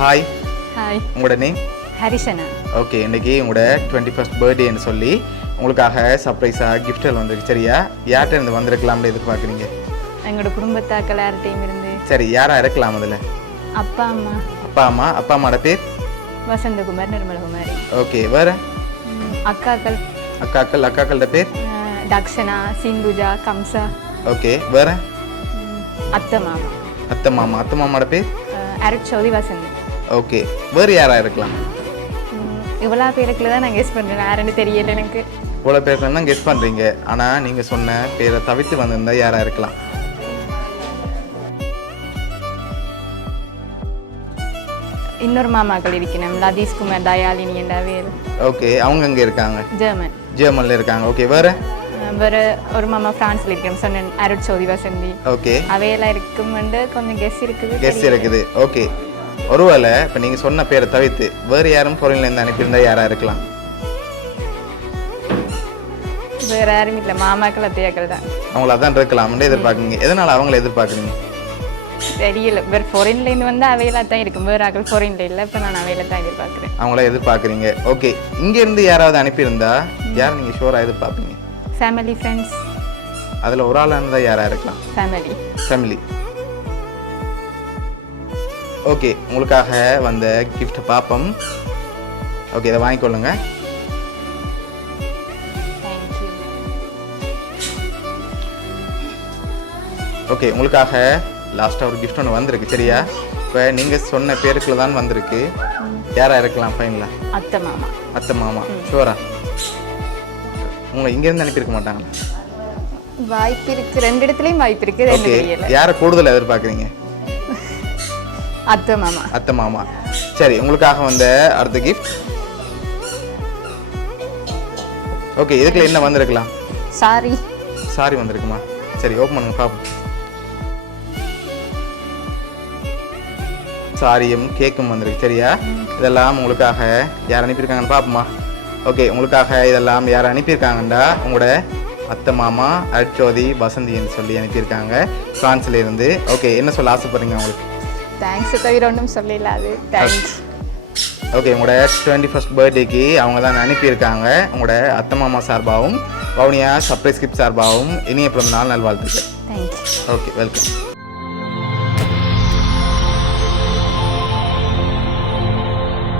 Hi. Hi. உங்களோட name? ஹரிஷனா. Okay, இன்றைக்கி உங்களோட 21st பர்த்டேன்னு சொல்லி உங்களுக்காக சர்ப்ரைஸாக கிஃப்டல் வந்துருக்கு. சரியா? யார்கிட்ட இருந்து வந்திருக்கலாம்னு எதிர்பார்க்குறீங்க? எங்களோட குடும்பத்தாக்கள் யார்கிட்டையும் இருந்து. சரி, யாராக இருக்கலாம் அதில்? அப்பா அம்மா. அப்பா அம்மாவோட பேர்? வசந்தகுமார், நிர்மலகுமாரி. ஓகே, வேறு? அக்காக்கள். அக்காக்களோட பேர்? தக்ஷனா, சிந்துஜா, கம்சா. ஓகே, வேறு? அத்தை மாமா. அத்தை மாமாவோட பேர்? அருட்சௌதி, வசந்தி. ஓகே, வேறு யாராக இருக்கலாம்? இவ்வளோ பேருக்குள்ள தான் நான் கெஸ் பண்ணுறேன், யாருன்னு தெரியல எனக்கு. இவ்வளோ பேருக்கு தான் கெஸ் பண்ணுறீங்க, ஆனால் நீங்கள் சொன்ன பேரை தவிர்த்து வந்திருந்தா யாராக இருக்கலாம்? இன்னொரு மாமாக்கள் இருக்கணும், லதீஷ்குமார், தயாலினி என்றாவே. ஓகே, அவங்க அங்கே இருக்காங்க? ஜெர்மனில் இருக்காங்க. ஓகே, வேறு? வேறு ஒரு மாமா ஃப்ரான்ஸில் இருக்கணும், சொன்னேன் அருட்சௌதி, வசந்தி. ஓகே, அவையெல்லாம் இருக்குமெண்டு கொஞ்சம் கெஸ் இருக்குது. ஓகே, ஒருவேளை இப்போ நீங்கள் சொன்ன பேரை தவிர்த்து வேறு யாரும் பொருளிலேருந்து அனுப்பியிருந்தா யாராக இருக்கலாம்? வேறு யாரும் இல்லை, மாமாக்கள் அத்தையாக்கள் தான். அவங்கள தான் இருக்கலாம்னு எதிர்பார்க்குறீங்க. எதனால் அவங்கள எதிர்பார்க்குறீங்க? தெரியல, வேறு ஃபாரின்லேருந்து வந்து அவையில தான் இருக்கும், வேறு ஆக்கள் ஃபாரின்ல இல்லை, இப்போ நான் அவையில தான் எதிர்பார்க்குறேன். அவங்கள எதிர்பார்க்குறீங்க. ஓகே, இங்கேருந்து யாராவது அனுப்பியிருந்தா யார் நீங்கள் ஷோராக எதிர்பார்ப்பீங்க? Family, friends. அதில் ஒரு ஆளாக இருந்தால் யாராக இருக்கலாம்? ஃபேமிலி. ஓகே, உங்களுக்காக வந்த கிஃப்ட் பார்ப்போம். ஓகே, இதை வாங்கிக்கொள்ளுங்க. ஓகே, உங்களுக்காக லாஸ்ட்டாக ஒரு கிஃப்ட் ஒன்று வந்திருக்கு. சரியா? இப்போ நீங்கள் சொன்ன பேருக்குள்ள தான் வந்திருக்கு. யாராக இருக்கலாம் ஃபைனலாக? அத்தை மாமா. ஷோரா? உங்களை இங்கேருந்து அனுப்பியிருக்க மாட்டாங்களா? வாய்ப்பு இருக்குது, ரெண்டு இடத்துலையும் வாய்ப்பு இருக்குது. ஓகே, யாரை கூடுதல் எதிர்பார்க்குறீங்க? அத்தை மாமா. சரி, உங்களுக்காக வந்த அடுத்த கிஃப்ட். ஓகே, இதுக்குள்ள என்ன வந்திருக்கலாம்? சாரி வந்திருக்குமா? சரி, ஓப்பன் பண்ணுங்க பாப்போம். சாரியும் கேக்கும் வந்திருக்கு. சரியா? இதெல்லாம் உங்களுக்காக யார் அனுப்பியிருக்காங்கன்னு பார்ப்போமா? ஓகே, உங்களுக்காக இதெல்லாம் யார் அனுப்பியிருக்காங்கண்டா உங்களோட அத்தை மாமா அருட்சௌதி, வசந்தின்னு சொல்லி அனுப்பியிருக்காங்க ஃப்ரான்ஸ்ல இருந்து. ஓகே, என்ன சொல்ல ஆசைப்படுறீங்க உங்களுக்கு? தேங்க்ஸ் தவிர ஒன்றும் சொல்லல. அது தேங்க்ஸ். ஓகே, உங்களோட 21st பர்த்டேக்கு அவங்க தான் அனுப்பியிருக்காங்க. உங்களோட அத்தை மாமா சார்பாகவும் வவுனியா சர்ப்ரைஸ் கிஃப்ட் சார்பாகவும் இனிய பிறந்த நாள் நல்வாழ்த்துக்கள். தேங்க்ஸ். Okay, welcome.